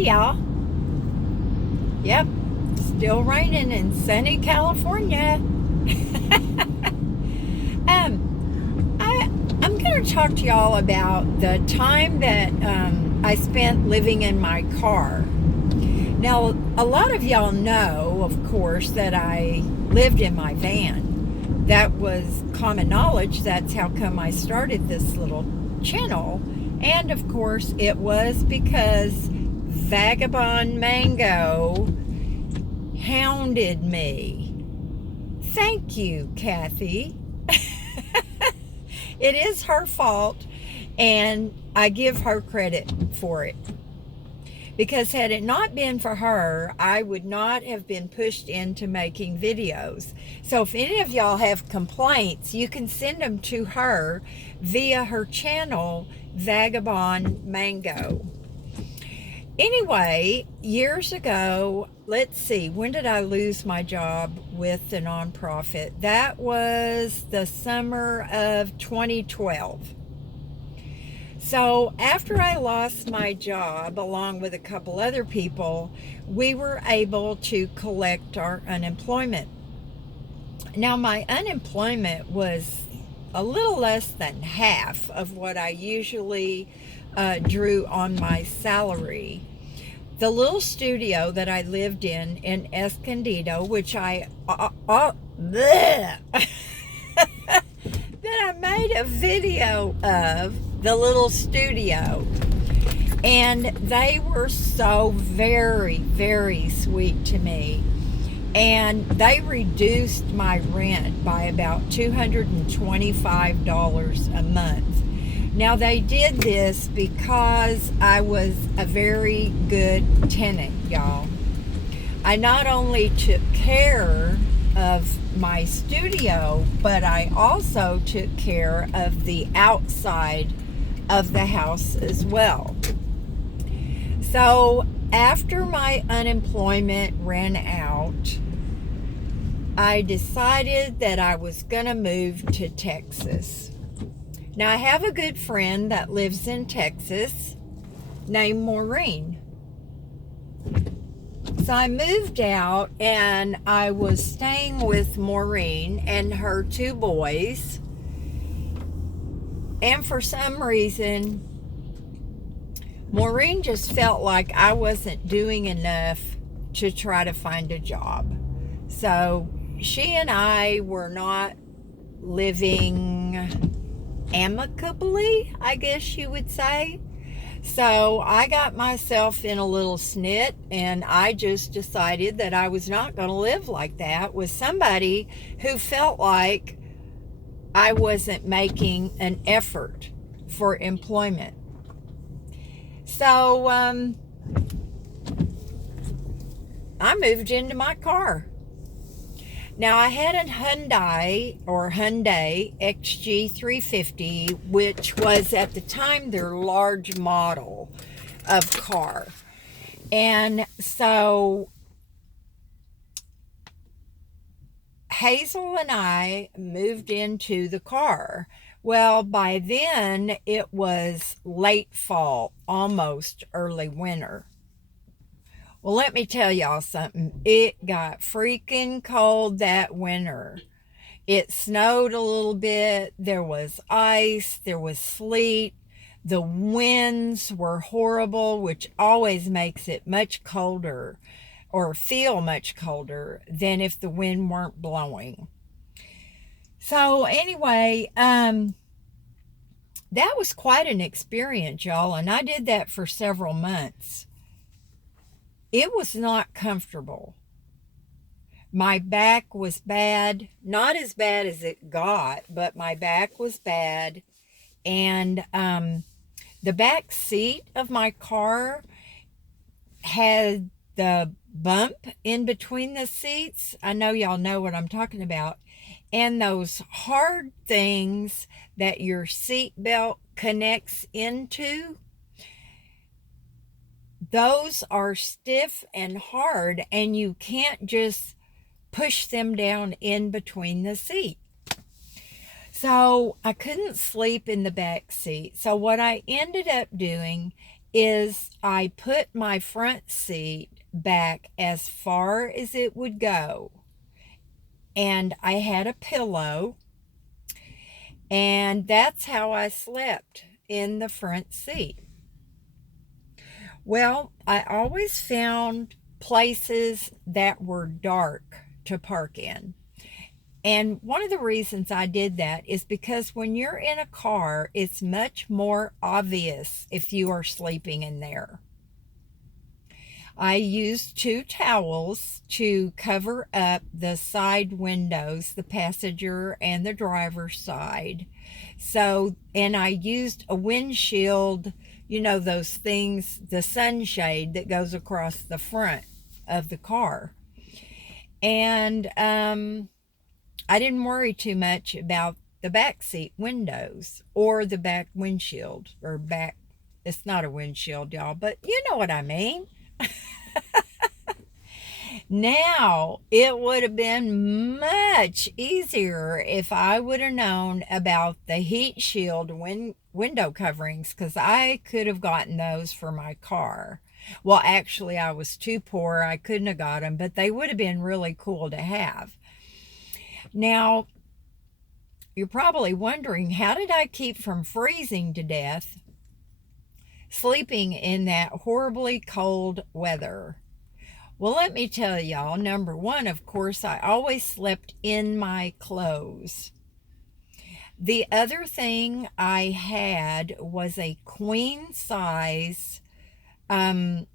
Hey y'all. Yep, still raining in sunny California. I'm going to talk to y'all about the time that I spent living in my car. Now, a lot of y'all know, of course, that I lived in my van. That was common knowledge. That's how come I started this little channel. And of course, it was because Vagabond Mango hounded me. Thank you, Kathy. It is her fault, and I give her credit for it. Because had it not been for her, I would not have been pushed into making videos. So if any of y'all have complaints, you can send them to her via her channel, Vagabond Mango. Anyway, years ago, let's see, when did I lose my job with the nonprofit? That was the summer of 2012. So after I lost my job, along with a couple other people, we were able to collect our unemployment. Now, my unemployment was a little less than half of what I usually drew on my salary. The little studio that I lived in Escondido, which that I made a video of, the little studio, and they were so very, very sweet to me, and they reduced my rent by about $225 a month. Now, they did this because I was a very good tenant, y'all. I not only took care of my studio, but I also took care of the outside of the house as well. So after my unemployment ran out, I decided that I was going to move to Texas. Now, I have a good friend that lives in Texas named Maureen. So I moved out and I was staying with Maureen and her two boys. And for some reason, Maureen just felt like I wasn't doing enough to try to find a job. So she and I were not living amicably, I guess you would say. So I got myself in a little snit, and I just decided that I was not going to live like that with somebody who felt like I wasn't making an effort for employment. So I moved into my car. Now, I had a Hyundai XG350, which was at the time their large model of car. And so Hazel and I moved into the car. Well, by then it was late fall, almost early winter. Well, let me tell y'all something. It got freaking cold that winter. It snowed a little bit. There was ice. There was sleet. The winds were horrible, which always makes it much colder, or feel much colder than if the wind weren't blowing. So anyway, that was quite an experience, y'all, and I did that for several months. It was not comfortable. My back was bad, not as bad as it got, but my back was bad. And the back seat of my car had the bump in between the seats. I know y'all know what I'm talking about. And those hard things that your seat belt connects into, those are stiff and hard, and you can't just push them down in between the seat. So I couldn't sleep in the back seat. So what I ended up doing is I put my front seat back as far as it would go, and I had a pillow, and that's how I slept in the front seat. Well, I always found places that were dark to park in. And one of the reasons I did that is because when you're in a car, it's much more obvious if you are sleeping in there. I used two towels to cover up the side windows, the passenger and the driver's side. So, and I used a windshield, those things, the sunshade that goes across the front of the car. And I didn't worry too much about the back seat windows or the back windshield or back. It's not a windshield, y'all, but you know what I mean. Now, it would have been much easier if I would have known about the heat shield window coverings, because I could have gotten those for my car. Well, actually, I was too poor. I couldn't have got them, but they would have been really cool to have. Now, you're probably wondering, how did I keep from freezing to death sleeping in that horribly cold weather? Well, let me tell y'all, number one, of course, I always slept in my clothes. The other thing I had was a queen size cuddle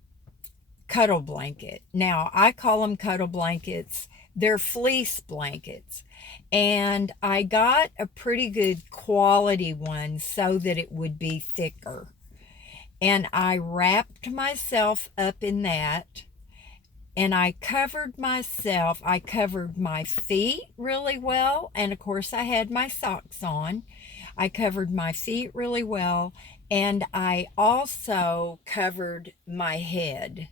blanket. Now, I call them cuddle blankets. They're fleece blankets. And I got a pretty good quality one so that it would be thicker. And I wrapped myself up in that, and I covered myself. I covered my feet really well, and of course I had my socks on. I covered my feet really well, and I also covered my head.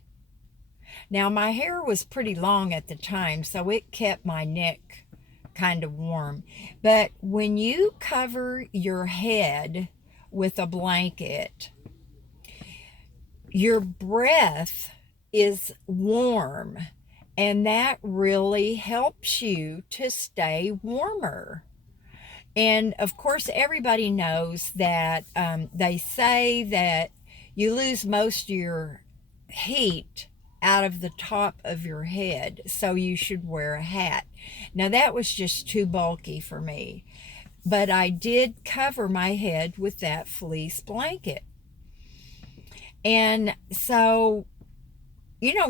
Now, my hair was pretty long at the time, so it kept my neck kind of warm. But when you cover your head with a blanket, your breath is warm, and that really helps you to stay warmer. And of course, everybody knows that they say that you lose most of your heat out of the top of your head, so you should wear a hat. Now, that was just too bulky for me, but I did cover my head with that fleece blanket. And so,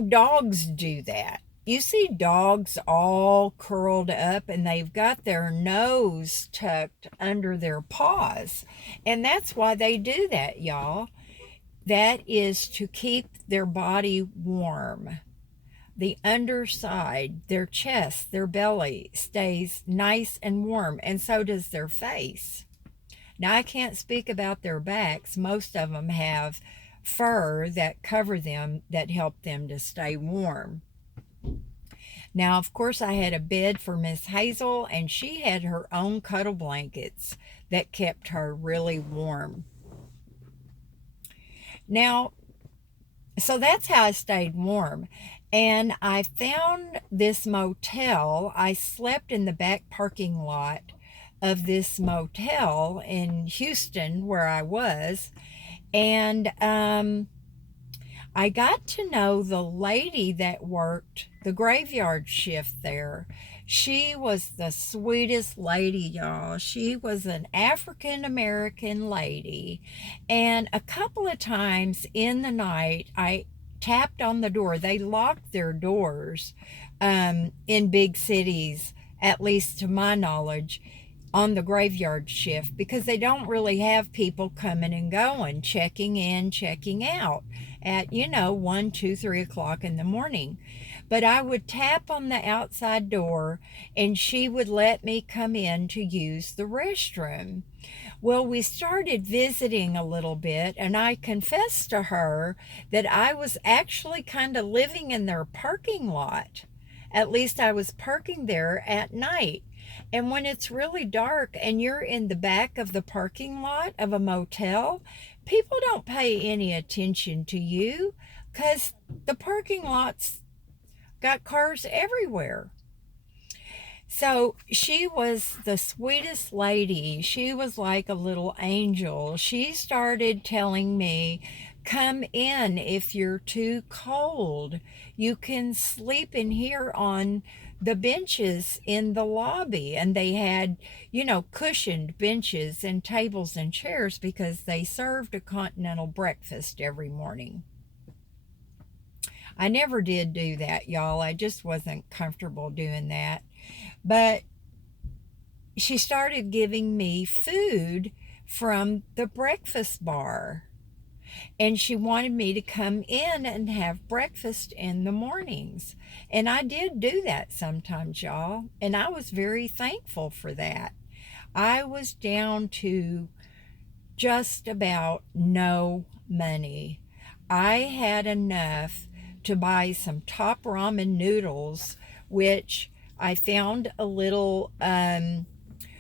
dogs do that. You see dogs all curled up and they've got their nose tucked under their paws. And that's why they do that, y'all. That is to keep their body warm. The underside, their chest, their belly stays nice and warm, and so does their face. Now, I can't speak about their backs. Most of them have fur that cover them that help them to stay warm. Now, of course, I had a bed for Miss Hazel, and she had her own cuddle blankets that kept her really warm. Now, so that's how I stayed warm. And I found this motel. I slept in the back parking lot of this motel in Houston, where I was. And I got to know the lady that worked the graveyard shift there. She was the sweetest lady, y'all. She was an African American lady. And a couple of times in the night, I tapped on the door. They lock their doors in big cities, at least to my knowledge, on the graveyard shift, because they don't really have people coming and going, checking in, checking out at 1, 2, 3 o'clock in the morning. But I would tap on the outside door and she would let me come in to use the restroom. Well, we started visiting a little bit, and I confessed to her that I was actually kind of living in their parking lot. At least I was parking there at night. And when it's really dark and you're in the back of the parking lot of a motel, people don't pay any attention to you because the parking lots got cars everywhere. So she was the sweetest lady. She was like a little angel. She started telling me, come in if you're too cold. You can sleep in here on the benches in the lobby. And they had, cushioned benches and tables and chairs because they served a continental breakfast every morning. I never did do that, y'all. I just wasn't comfortable doing that. But she started giving me food from the breakfast bar. And she wanted me to come in and have breakfast in the mornings. And I did do that sometimes, y'all. And I was very thankful for that. I was down to just about no money. I had enough to buy some top ramen noodles, which I found a little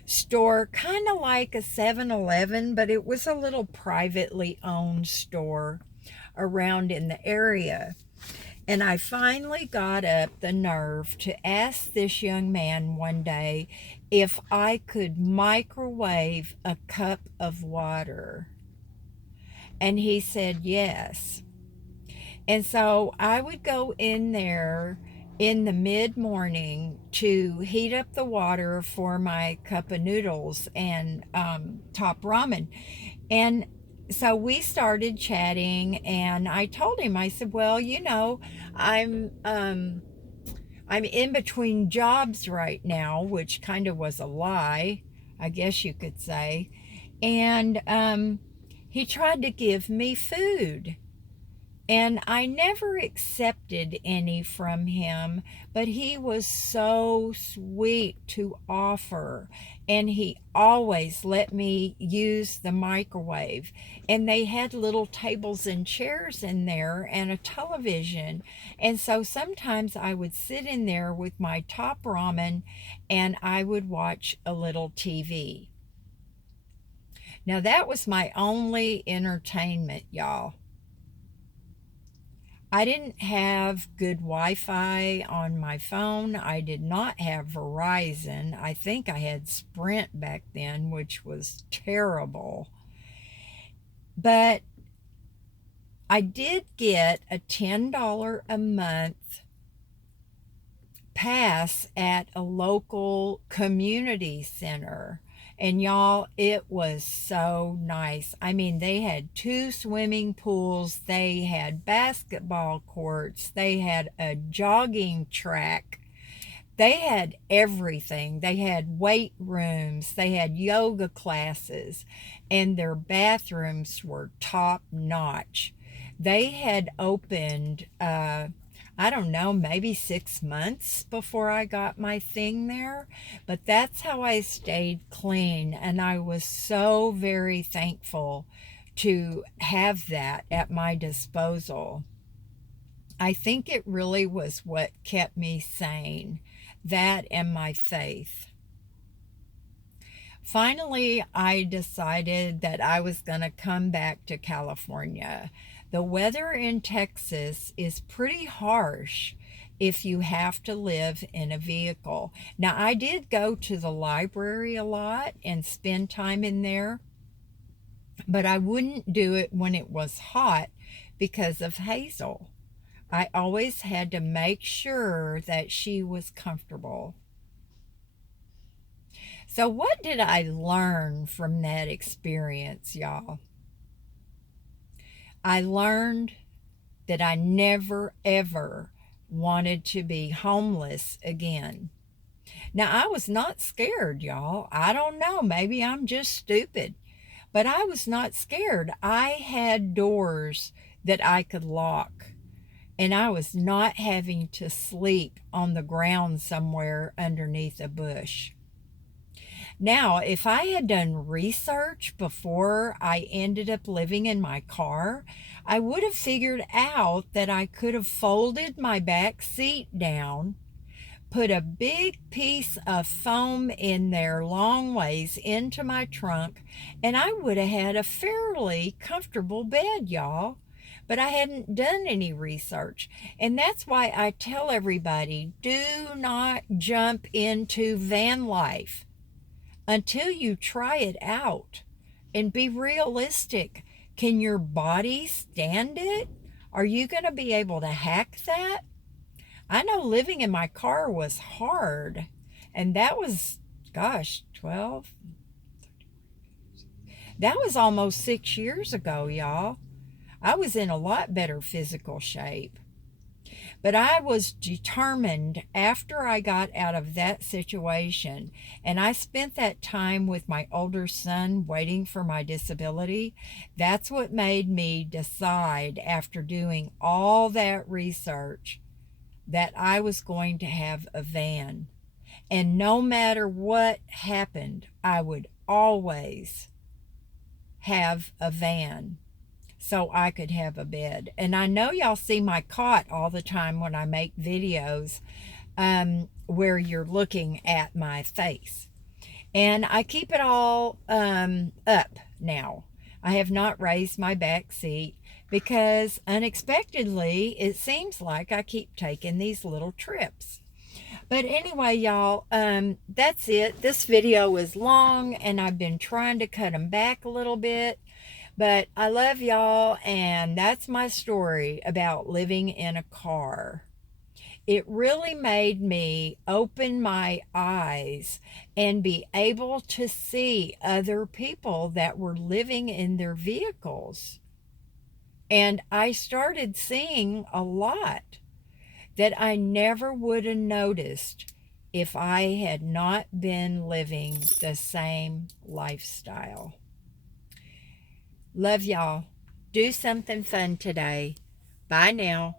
store, kind of like a 7-Eleven, but it was a little privately owned store around in the area. And I finally got up the nerve to ask this young man one day if I could microwave a cup of water. And he said yes. And so I would go in there in the mid morning to heat up the water for my cup of noodles and top ramen. And so we started chatting, and I told him, I said, well, I'm in between jobs right now, which kind of was a lie, I guess you could say. And he tried to give me food. And I never accepted any from him, but he was so sweet to offer. And he always let me use the microwave. And they had little tables and chairs in there and a television. And so sometimes I would sit in there with my top ramen and I would watch a little TV. Now, that was my only entertainment, y'all. I didn't have good Wi Fi on my phone. I did not have Verizon. I think I had Sprint back then, which was terrible. But I did get a $10 a month pass at a local community center. And y'all, it was so nice. I mean, they had 2 swimming pools, they had basketball courts, they had a jogging track, they had everything. They had weight rooms, they had yoga classes, and their bathrooms were top notch. They had opened, I don't know, maybe 6 months before I got my thing there. But that's how I stayed clean. And I was so very thankful to have that at my disposal. I think it really was what kept me sane, that and my faith. Finally, I decided that I was going to come back to California. The weather in Texas is pretty harsh if you have to live in a vehicle. Now, I did go to the library a lot and spend time in there, but I wouldn't do it when it was hot because of Hazel. I always had to make sure that she was comfortable. So, what did I learn from that experience, y'all? I learned that I never, ever wanted to be homeless again. Now, I was not scared, y'all. I don't know. Maybe I'm just stupid. But I was not scared. I had doors that I could lock, and I was not having to sleep on the ground somewhere underneath a bush. Now, if I had done research before I ended up living in my car, I would have figured out that I could have folded my back seat down, put a big piece of foam in there long ways into my trunk, and I would have had a fairly comfortable bed, y'all. But I hadn't done any research. And that's why I tell everybody, do not jump into van life until you try it out and be realistic. Can your body stand it? Are you going to be able to hack that? I know living in my car was hard, and that was, gosh, 12. That was almost 6 years ago, y'all. I was in a lot better physical shape. But I was determined after I got out of that situation, and I spent that time with my older son waiting for my disability. That's what made me decide, after doing all that research, that I was going to have a van. And no matter what happened, I would always have a van so I could have a bed. And I know y'all see my cot all the time when I make videos where you're looking at my face. And I keep it all up now. I have not raised my back seat because unexpectedly it seems like I keep taking these little trips. But anyway, y'all, that's it. This video is long and I've been trying to cut them back a little bit. But I love y'all, and that's my story about living in a car. It really made me open my eyes and be able to see other people that were living in their vehicles. And I started seeing a lot that I never would have noticed if I had not been living the same lifestyle. Love y'all. Do something fun today. Bye now.